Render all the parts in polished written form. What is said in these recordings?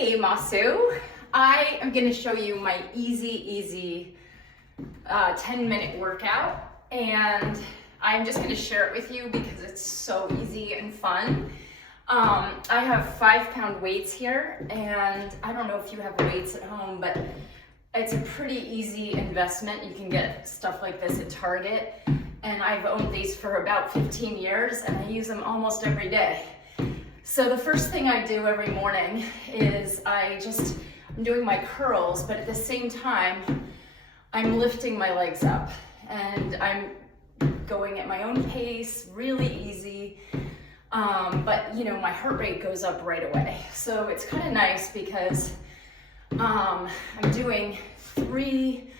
Hey Masu, I am going to show you my easy 10-minute workout, and I'm just going to share it with you because it's so easy and fun. I have 5-pound weights here, and I don't know if you have weights at home, but it's a pretty easy investment. You can get stuff like this at Target, and I've owned these for about 15 years, and I use them almost every day. So the first thing I do every morning is I'm doing my curls, but at the same time, I'm lifting my legs up, and I'm going at my own pace, really easy. But you know, my heart rate goes up right away. So it's kind of nice because I'm doing 3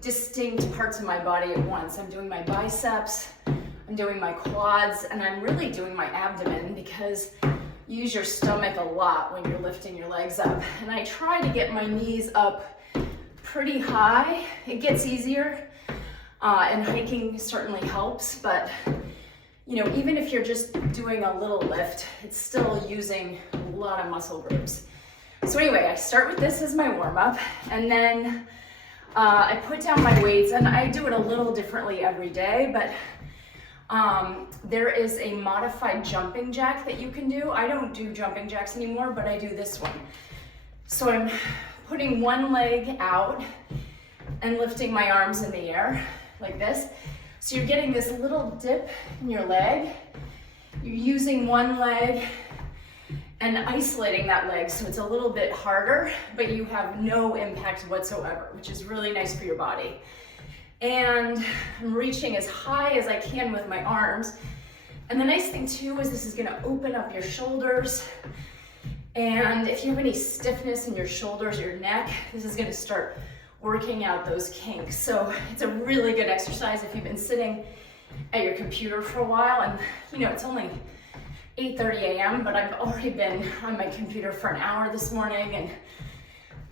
distinct parts of my body at once. I'm doing my biceps, I'm doing my quads, and I'm really doing my abdomen because you use your stomach a lot when you're lifting your legs up. And I try to get my knees up pretty high. It gets easier, and hiking certainly helps, but you know, even if you're just doing a little lift, it's still using a lot of muscle groups. So anyway, I start with this as my warm-up, and then I put down my weights, and I do it a little differently every day, but there is a modified jumping jack that you can do. I don't do jumping jacks anymore, but I do this one. So I'm putting one leg out and lifting my arms in the air like this. So you're getting this little dip in your leg. You're using one leg and isolating that leg, so it's a little bit harder, but you have no impact whatsoever, which is really nice for your body. And I'm reaching as high as I can with my arms. And the nice thing too is this is gonna open up your shoulders. And if you have any stiffness in your shoulders, your neck, this is gonna start working out those kinks. So it's a really good exercise if you've been sitting at your computer for a while, and you know, it's only 8:30 a.m., but I've already been on my computer for an hour this morning, and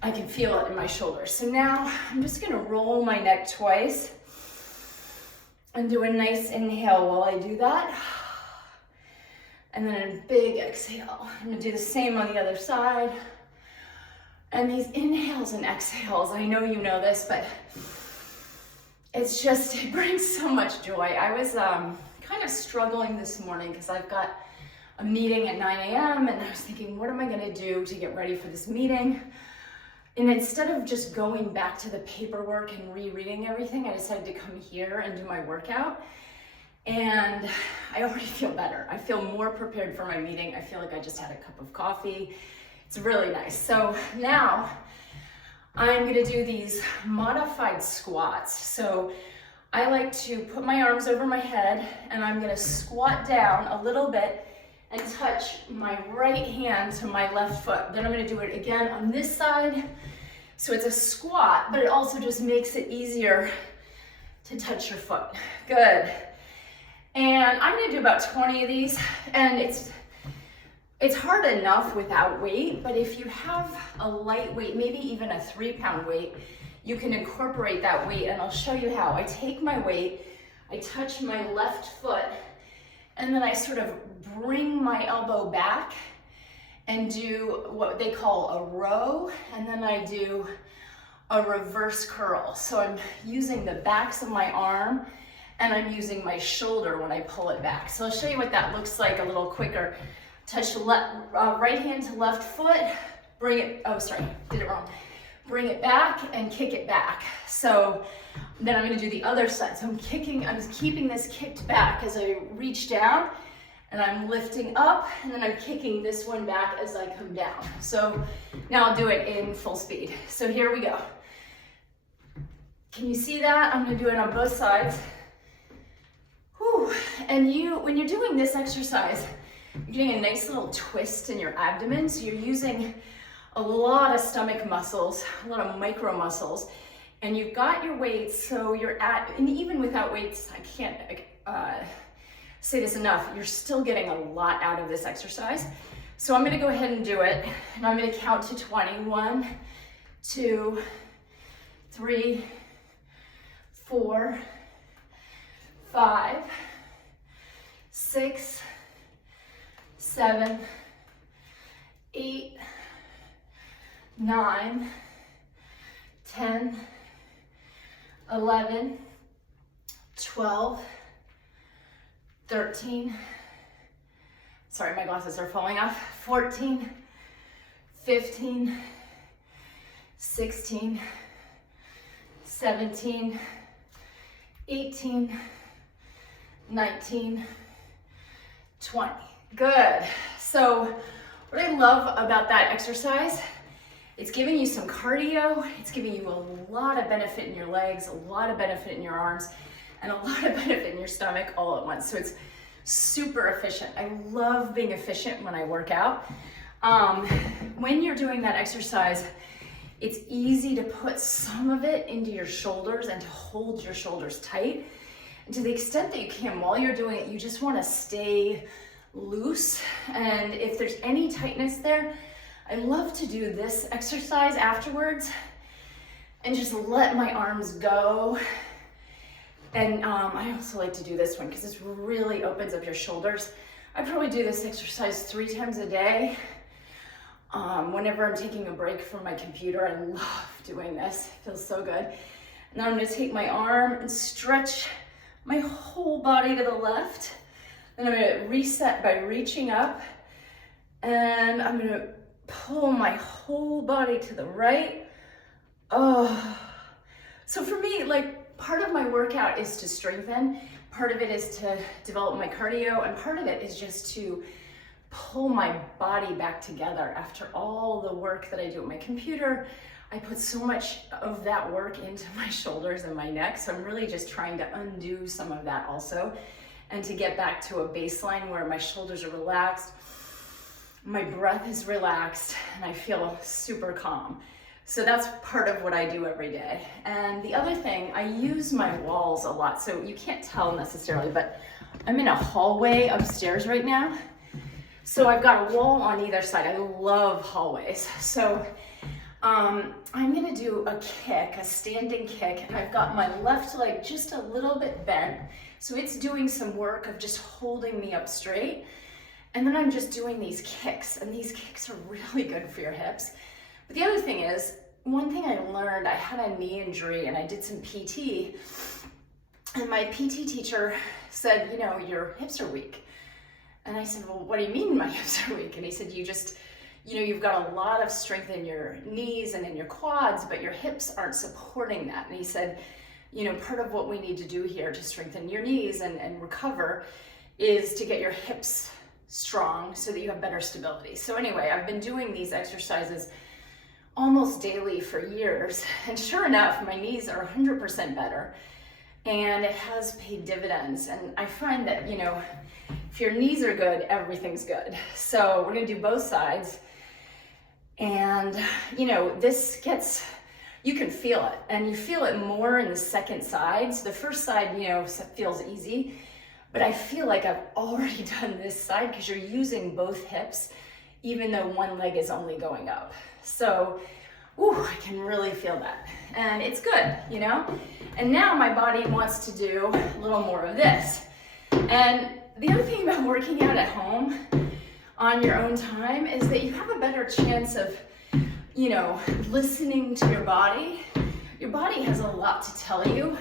I can feel it in my shoulders. So now I'm just gonna roll my neck twice and do a nice inhale while I do that. And then a big exhale. I'm gonna do the same on the other side. And these inhales and exhales, I know you know this, but it brings so much joy. I was kind of struggling this morning because I've got a meeting at 9 a.m. and I was thinking, what am I gonna do to get ready for this meeting? And instead of just going back to the paperwork and rereading everything, I decided to come here and do my workout. And I already feel better. I feel more prepared for my meeting. I feel like I just had a cup of coffee. It's really nice. So now I'm gonna do these modified squats. So I like to put my arms over my head, and I'm gonna squat down a little bit and touch my right hand to my left foot. Then I'm gonna do it again on this side. So it's a squat, but it also just makes it easier to touch your foot. Good. And I'm gonna do about 20 of these, and it's hard enough without weight, but if you have a light weight, maybe even a 3-pound weight, you can incorporate that weight, and I'll show you how. I take my weight, I touch my left foot, and then I sort of bring my elbow back and do what they call a row, and then I do a reverse curl. So I'm using the backs of my arm, and I'm using my shoulder when I pull it back. So I'll show you what that looks like a little quicker. Touch right hand to left foot, bring it, oh sorry, did it wrong. Bring it back and kick it back. So then I'm gonna do the other side. So I'm just keeping this kicked back as I reach down, and I'm lifting up, and then I'm kicking this one back as I come down. So now I'll do it in full speed. So here we go. Can you see that? I'm gonna do it on both sides. Whew. And when you're doing this exercise, you're getting a nice little twist in your abdomen. So you're using a lot of stomach muscles, a lot of micro muscles, and you've got your weights, so and even without weights, I can't say this enough, you're still getting a lot out of this exercise. So I'm gonna go ahead and do it, and I'm gonna count to 20. 1, 2, 3, 4, 5, 6, 7, 8, 9, 10, 11, 12, 13, sorry, my glasses are falling off, 14, 15, 16, 17, 18, 19, 20. Good. So what I love about that exercise, it's giving you some cardio, it's giving you a lot of benefit in your legs, a lot of benefit in your arms, and a lot of benefit in your stomach all at once. So it's super efficient. I love being efficient when I work out. When you're doing that exercise, it's easy to put some of it into your shoulders and to hold your shoulders tight. And to the extent that you can, while you're doing it, you just want to stay loose. And if there's any tightness there, I love to do this exercise afterwards and just let my arms go. And I also like to do this one because this really opens up your shoulders. I probably do this exercise 3 times a day. Whenever I'm taking a break from my computer, I love doing this. It feels so good. And now I'm gonna take my arm and stretch my whole body to the left. Then I'm gonna reset by reaching up, and I'm gonna pull my whole body to the right. Oh, so for me, like, part of my workout is to strengthen, part of it is to develop my cardio, and part of it is just to pull my body back together after all the work that I do at my computer. I put so much of that work into my shoulders and my neck, so I'm really just trying to undo some of that also, and to get back to a baseline where my shoulders are relaxed, my breath is relaxed, and I feel super calm. So that's part of what I do every day. And the other thing, I use my walls a lot, so you can't tell necessarily, but I'm in a hallway upstairs right now. So I've got a wall on either side. I love hallways. So I'm gonna do a kick, a standing kick, and I've got my left leg just a little bit bent. So it's doing some work of just holding me up straight. And then I'm just doing these kicks, and these kicks are really good for your hips. But the other thing is, one thing I learned, I had a knee injury and I did some PT, and my PT teacher said, you know, your hips are weak. And I said, well, what do you mean my hips are weak? And he said, you've got a lot of strength in your knees and in your quads, but your hips aren't supporting that. And he said, you know, part of what we need to do here to strengthen your knees and recover is to get your hips strong so that you have better stability. So anyway, I've been doing these exercises almost daily for years. And sure enough, my knees are 100% better. And it has paid dividends. And I find that, you know, if your knees are good, everything's good. So we're gonna do both sides. And, you know, you can feel it. And you feel it more in the second side. So the first side, you know, feels easy. But I feel like I've already done this side because you're using both hips, even though one leg is only going up. So, I can really feel that. And it's good, you know? And now my body wants to do a little more of this. And the other thing about working out at home on your own time is that you have a better chance of, you know, listening to your body. Your body has a lot to tell you.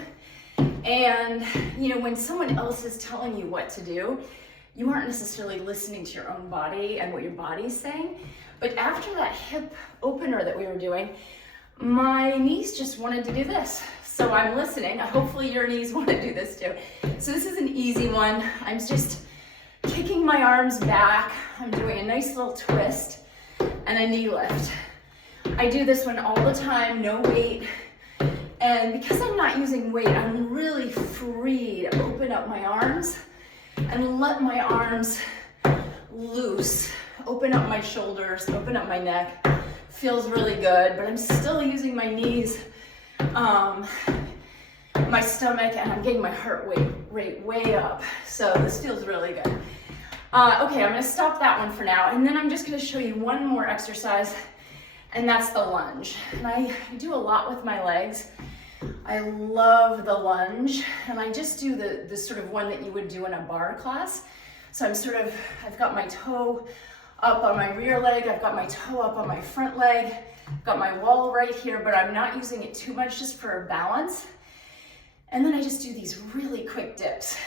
And, you know, when someone else is telling you what to do, you aren't necessarily listening to your own body and what your body's saying. But after that hip opener that we were doing, my knees just wanted to do this. So I'm listening. Hopefully your knees want to do this too. So this is an easy one. I'm just kicking my arms back. I'm doing a nice little twist and a knee lift. I do this one all the time, no weight. And because I'm not using weight, I'm really free to open up my arms and let my arms loose. Open up my shoulders, open up my neck. Feels really good, but I'm still using my knees, my stomach, and I'm getting my heart rate way up. So this feels really good. Okay, I'm gonna stop that one for now, and then I'm just gonna show you one more exercise, and that's the lunge. And I do a lot with my legs. I love the lunge, and I just do the sort of one that you would do in a bar class. So I've got my toe up on my rear leg. I've got my toe up on my front leg. Got my wall right here, but I'm not using it too much, just for balance. And then I just do these really quick dips.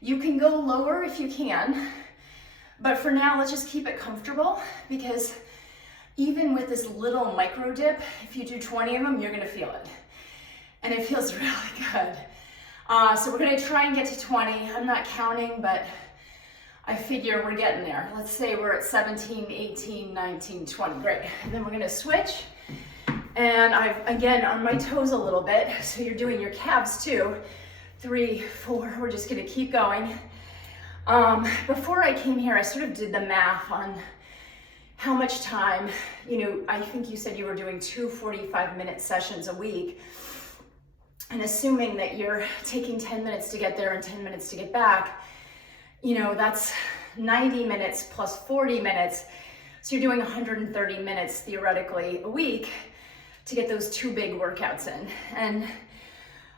You can go lower if you can, but for now, let's just keep it comfortable, because even with this little micro dip, if you do 20 of them, you're gonna feel it. And it feels really good. So we're gonna try and get to 20. I'm not counting, but I figure we're getting there. Let's say we're at 17, 18, 19, 20, great. And then we're gonna switch. And I've, again, on my toes a little bit, so you're doing your calves too. 3, 4, we're just gonna keep going. Before I came here, I sort of did the math on how much time, I think you said you were doing 2 45-minute sessions a week. And assuming that you're taking 10 minutes to get there and 10 minutes to get back, that's 90 minutes plus 40 minutes. So you're doing 130 minutes theoretically a week to get those 2 big workouts in. And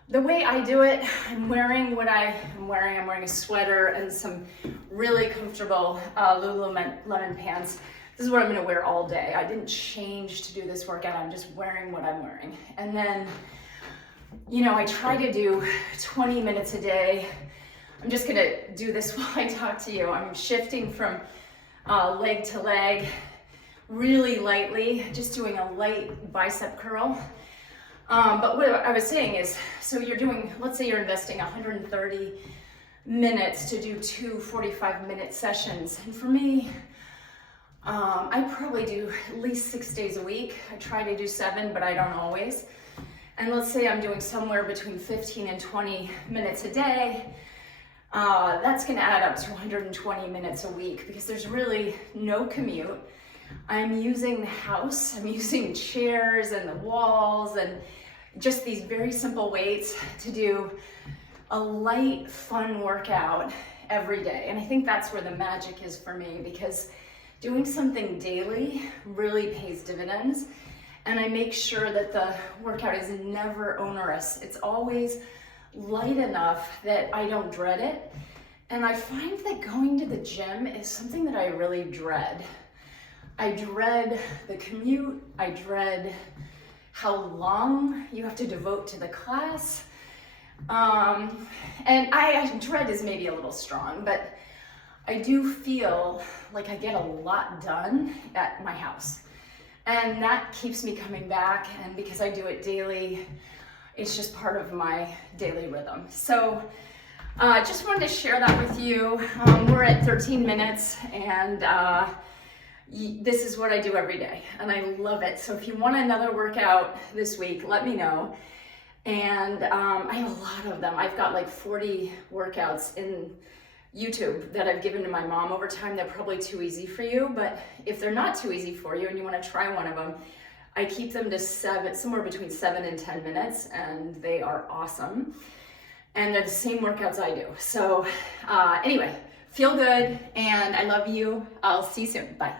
the way I do it, I'm wearing what I'm wearing. I'm wearing a sweater and some really comfortable Lululemon pants. This is what I'm gonna wear all day. I didn't change to do this workout. I'm just wearing what I'm wearing. And then, I try to do 20 minutes a day. I'm just gonna do this while I talk to you. I'm shifting from leg to leg really lightly, just doing a light bicep curl. But what I was saying is, so you're doing, let's say you're investing 130 minutes to do 2 45-minute sessions. And for me, I probably do at least 6 days a week. I try to do 7, but I don't always. And let's say I'm doing somewhere between 15 and 20 minutes a day. That's gonna add up to 120 minutes a week, because there's really no commute. I'm using the house, I'm using chairs and the walls and just these very simple weights to do a light, fun workout every day. And I think that's where the magic is for me, because doing something daily really pays dividends. And I make sure that the workout is never onerous. It's always light enough that I don't dread it. And I find that going to the gym is something that I really dread. I dread the commute. I dread how long you have to devote to the class. And I dread is maybe a little strong, but I do feel like I get a lot done at my house. And that keeps me coming back, and because I do it daily, it's just part of my daily rhythm. So just wanted to share that with you. We're at 13 minutes, and this is what I do every day, and I love it. So if you want another workout this week, let me know. And I have a lot of them. I've got like 40 workouts in YouTube that I've given to my mom over time. They're probably too easy for you, but if they're not too easy for you and you want to try one of them, I keep them to somewhere between 7 and 10 minutes, and they are awesome. And they're the same workouts I do. So anyway, feel good, and I love you. I'll see you soon. Bye.